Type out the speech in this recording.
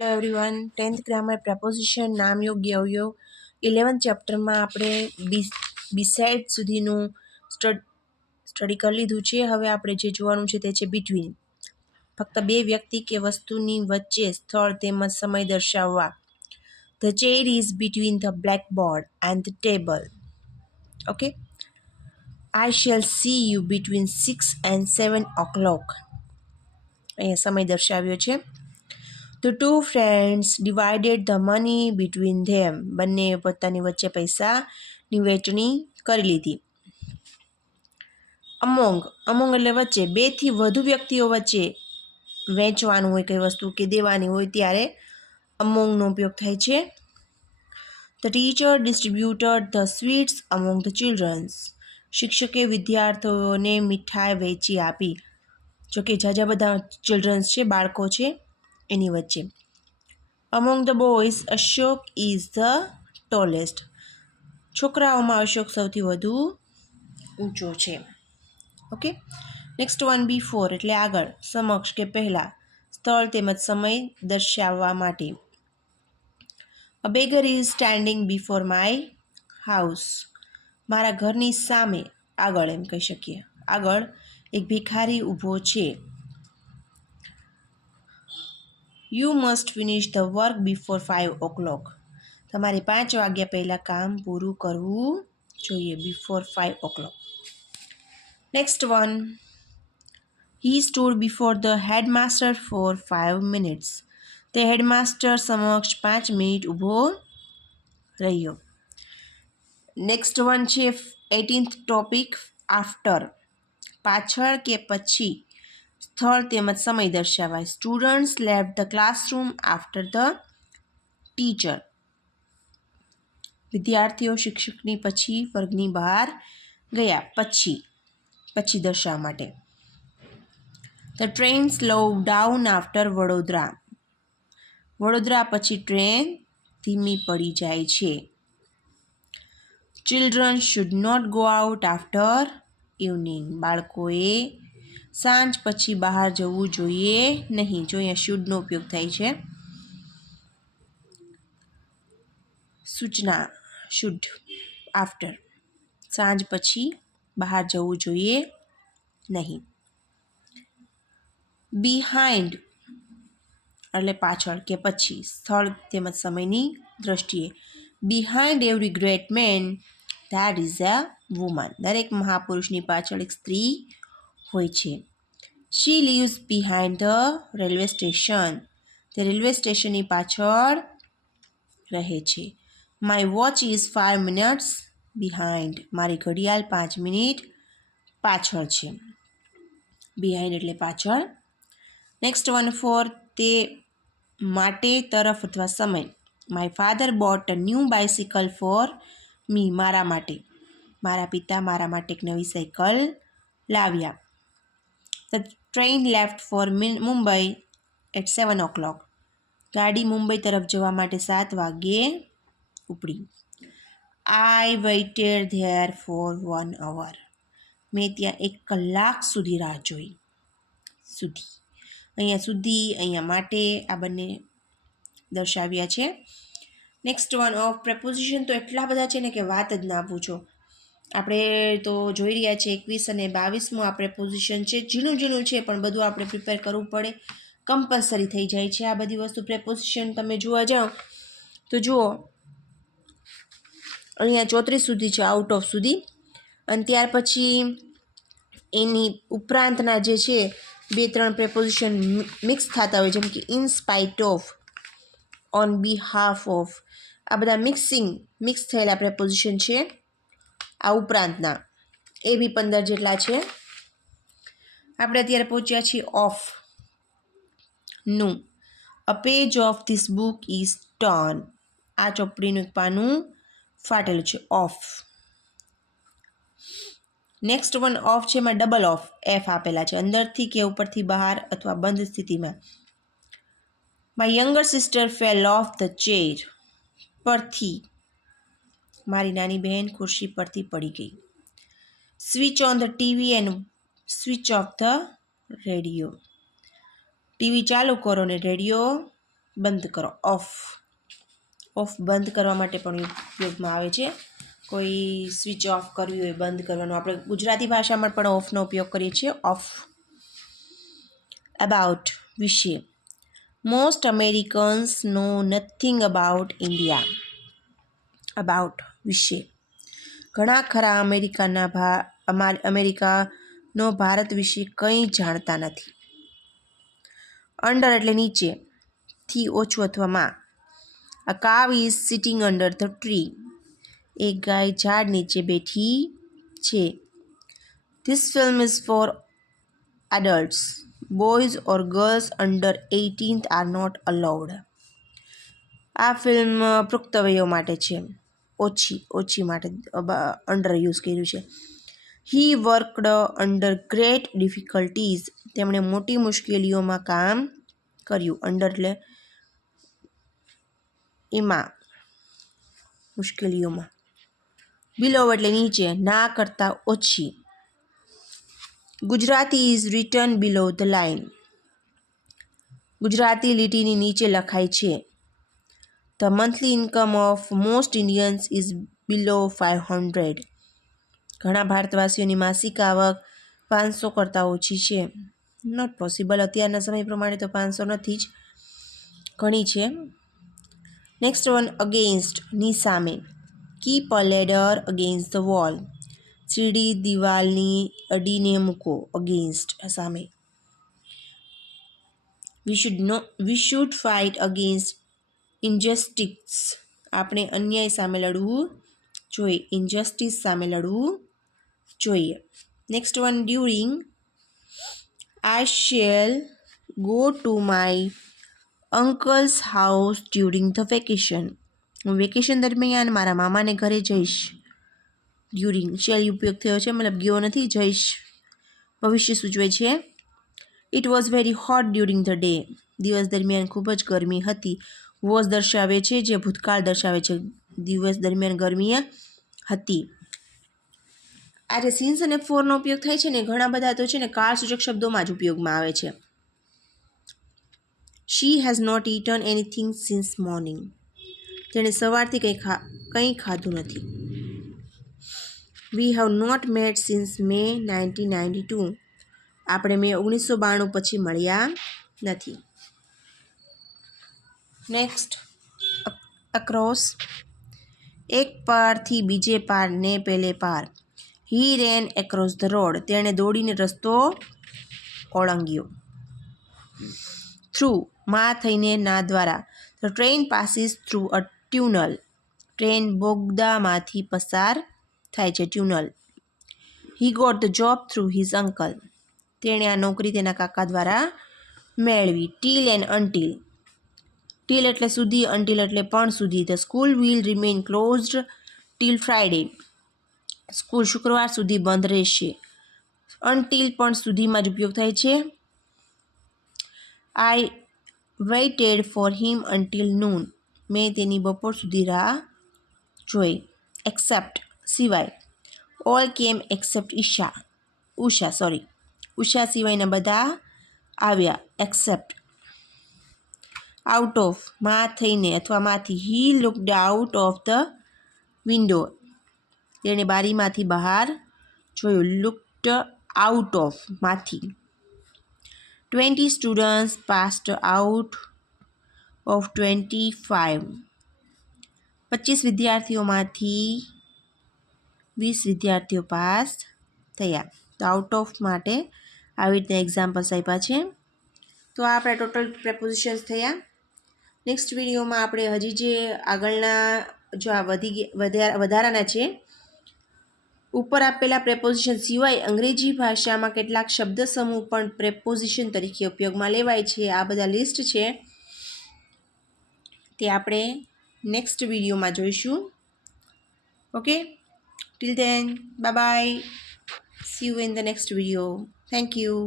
Hello everyone 10th grammar proposition નામ યોગ્ય અવયવ 11th ચેપ્ટરમાં આપણે બિસાઇડ સુધીનું સ્ટડી કરી લીધું છે. હવે આપણે જે જોવાનું છે તે છે બિટવીન. ફક્ત બે વ્યક્તિ કે વસ્તુની વચ્ચે સ્થળ તેમજ સમય દર્શાવવા. The chair is between the blackboard and the table. Okay. I shell C you between 6 and 7 o'clock. અહીંયા સમય દર્શાવ્યો છે. The two friends divided the money between them. બંને પોતાની વચ્ચે પૈસાની વહેંચણી કરી લીધી. અમોંગ એટલે વચ્ચે, બેથી વધુ વ્યક્તિઓ વચ્ચે વહેંચવાનું હોય કઈ વસ્તુ કે દેવાની હોય ત્યારે અમોંગનો ઉપયોગ થાય છે. The teacher distributed the sweets among the children. શિક્ષકે વિદ્યાર્થીઓને મીઠાઈ વહેંચી આપી. જોકે જાજા બધા ચિલ્ડ્રન્સ છે, બાળકો છે એની વચ્ચે. Among the boys, Ashok is the tallest. છોકરાઓમાં Ashok સૌથી વધુ ઊંચો છે. ઓકે. નેક્સ્ટ વન બિફોર એટલે આગળ, સમક્ષ કે પહેલાં, સ્થળ તેમજ સમય દર્શાવવા માટે. A beggar is standing before my house. મારા ઘરની સામે, આગળ એમ કહી શકીએ, આગળ એક ભિખારી ઊભો છે. You must finish the work before 5 o'clock. તમારે 5 વાગ્યા પહેલાં કામ પૂરું કરવું જોઈએ. Before 5 o'clock. Next one. He stood before the headmaster for 5 minutes. તે હેડમાસ્ટર સમક્ષ 5 મિનિટ ઊભો રહ્યો. નેક્સ્ટ વન છે 18th ટોપિક આફ્ટર. પાછળ કે પછી, સ્થળ તેમજ સમય દર્શાવાય. Students left the classroom after the teacher. વિદ્યાર્થીઓ શિક્ષકની પછી વર્ગની બહાર ગયા. પછી દર્શાવવા માટે. The train slow down after Vadodara. Vadodara પછી ટ્રેન ધીમી પડી જાય છે. Children should not go out after evening. બાળકોએ સાંજ પછી બહાર જવું જોઈએ નહીં. જો અહીંયા શુડનો ઉપયોગ થાય છે. સૂચના શુડ આફ્ટર, સાંજ પછી બહાર જવું જોઈએ નહીં. બિહાઇન્ડ એટલે પાછળ કે પછી, સ્થળ તેમજ સમયની દ્રષ્ટિએ. Behind every great man that is a woman. દરેક મહાપુરુષની પાછળ એક સ્ત્રી હોય છે. She lives behind the railway station. તે રેલવે સ્ટેશનની પાછળ રહે છે. My watch is 5 minutes behind. મારી ઘડિયાળ 5 મિનિટ પાછળ છે. બિહાઇન્ડ એટલે પાછળ. નેક્સ્ટ વન ફોર તે માટે તરફ અથવા સમય. My father bought a new bicycle for me. મારા માટે. મારા પિતા મારા માટે એક નવી સાયકલ લાવ્યા. The train left for Mumbai at 7 o'clock. ગાડી મુંબઈ તરફ જવા માટે 7 વાગ્યે ઉપડી. આઈ વેઇટેડ ધેર ફોર 1 hour. મેં ત્યાં 1 કલાક સુધી રાહ જોઈ. સુધી, અહીંયા માટે, આ બંને દર્શાવ્યા છે. નેક્સ્ટ વન ઓફ પ્રેપોઝિશન તો એટલા બધા છે ને કે વાત જ ના પૂછો. આપણે તો જોઈ રહ્યા છીએ 21 અને 22મું આ પ્રેપોઝિશન છે. ઝીણું છે પણ બધું આપણે પ્રિપેર કરવું પડે. કમ્પલસરી થઈ જાય છે આ બધી વસ્તુ. પ્રેપોઝિશન તમે જોવા જાઓ તો જુઓ અહીંયા 34 સુધી છે, આઉટ ઓફ સુધી. અને ત્યાર પછી એની ઉપરાંતના જે છે 2-3 પ્રેપોઝિશન મિક્સ થતા હોય, જેમ કે in spite of, on behalf of. આ બધા મિક્સ થયેલા પ્રેપોઝિશન છે. આ ઉપરાંતના એ બી 15 જેટલા છે. આપણે અત્યારે પહોંચ્યા છીએ ઓફ નું. A page of this book is turn. આ ચોપડીનું એક પાનું ફાટેલું છે. ઓફ. નેક્સ્ટ વન ઓફ છે, એમાં ડબલ ઓફ એફ આપેલા છે, અંદરથી કે ઉપરથી બહાર અથવા બંધ સ્થિતિમાં. My younger sister fail of the chair. પરથી, મારી નાની બહેન ખુરશી પરથી પડી ગઈ. Switch on the TV and switch off the radio. TV ચાલુ કરો ને રેડિયો બંધ કરો. ઓફ ઓફ બંધ કરવા માટે પણ ઉપયોગમાં આવે છે. કોઈ સ્વિચ ઓફ કરવી હોય, બંધ કરવાનું, આપણે ગુજરાતી ભાષામાં પણ ઓફનો ઉપયોગ કરીએ છીએ. ઓફ. અબાઉટ વિશે. Most Americans know nothing about India. About વિશે. ઘણા ખરા અમેરિકાનો ભારત વિશે કંઈ જાણતા નથી. અંડર એટલે નીચે, થી ઓછું અથવા માં. A cow is sitting under the tree. એક ગાય ઝાડ નીચે બેઠી છે. This film is for adults. Boys or girls under 18 are not allowed. આ ફિલ્મ પુખ્ત વયો માટે છે. ઓછી માટે અંડર યુઝ કર્યું છે. હી વર્કડ અંડર ગ્રેટ ડિફિકલ્ટીઝ. તેમણે મોટી મુશ્કેલીઓમાં કામ કર્યું. અંડર એટલે એમાં, મુશ્કેલીઓમાં. બિલો એટલે નીચે, ના કરતાં ઓછી. Gujarati is written below the line. Gujarati લીટીની નીચે લખાય છે. The monthly income of most Indians is below 500. ઘણા ભારતવાસીઓની માસિક આવક 500 કરતાં ઓછી છે. Not possible. અત્યારના સમય પ્રમાણે તો 500 નથી જ, ઘણી છે. નેક્સ્ટ વન, અગેન્સ્ટ ની સામે. Keep a ladder against the wall. સીડી દિવાલની અડીને મૂકો. અગેન્સ્ટ સામે. We should fight against injustice. આપણે અન્યાય સામે લડવું જોઈએ. ઇનજસ્ટિસ સામે લડવું જોઈએ. Next one, during. I shall go to my uncle's house during the vacation. હું વેકેશન દરમિયાન મારા મામાને ઘરે જઈશ. ડ્યુરિંગ શેલ ઉપયોગ થયો છે, મતલબ ગયો નથી, જઈશ. ભવિષ્ય સૂચવે છે. It was very hot during the day. દિવસ દરમિયાન ખૂબ જ ગરમી હતી. વોઝ દર્શાવે છે જે ભૂતકાળ દર્શાવે છે. દિવસ દરમિયાન ગરમી હતી. આ જે સિન્સ અને ફોરનો ઉપયોગ થાય છે ને, ઘણા બધા તો છે ને કાળસૂચક શબ્દોમાં જ ઉપયોગમાં આવે છે. She has not eaten anything since morning. તેણે સવારથી કંઈ ખાધું નથી. We have not met since May 1992. આપણે મે 1992 પછી મળ્યા નથી. Next, across. એક પારથી બીજે પાર ને પેલે પાર. He ran across the road. તેણે દોડીને રસ્તો ઓળંગ્યો. થ્રુ માં થઈને, ના દ્વારા. The train passes through a tunnel. Train બોગદામાંથી પસાર થાય છે. Tunnel. He got the job through his uncle. તેણે આ નોકરી તેના કાકા દ્વારા મેળવી. Teal and until. ટીલ એટલે સુધી, અનટીલ એટલે પણ સુધી. The school will remain closed till Friday. School શુક્રવાર સુધી બંધ રહેશે. અનટીલ પણ સુધીમાં જ ઉપયોગ થાય છે. I waited for him until noon. મેં તેની બપોર સુધી રાહ જોઈ. એક્સેપ્ટ સિવાય. ઓલ કેમ એક્સેપ્ટ ઉષા સિવાયના બધા આવ્યા. એક્સેપ્ટ. આઉટ ઓફ માં થઈને અથવા માંથી. He looked out of the window. તેણે બારીમાંથી બહાર જોયું. લુકડ આઉટ ઓફ માંથી. 20 સ્ટુડન્ટ્સ પાસ્ડ આઉટ ઓફ 25. 25 વિદ્યાર્થીઓમાંથી 20 વિદ્યાર્થીઓ પાસ થયા. તો આઉટ ઓફ માટે આવી રીતના એક્ઝામ્પલ્સ આપ્યા છે. તો આ આપણા ટોટલ પ્રેપોઝિશન્સ થયા. નેક્સ્ટ વિડીયોમાં આપણે હજી જે આગળના જો આ વધારાના છે, ઉપર આપેલા પ્રેપોઝિશન સિવાય અંગ્રેજી ભાષામાં કેટલાક શબ્દ સમૂહ પણ પ્રેપોઝિશન તરીકે ઉપયોગમાં લેવાય છે. આ બધા લિસ્ટ છે તે આપણે નેક્સ્ટ વિડીયોમાં જોઈશું. Okay, till then bye bye. C you in the next video. Thank you.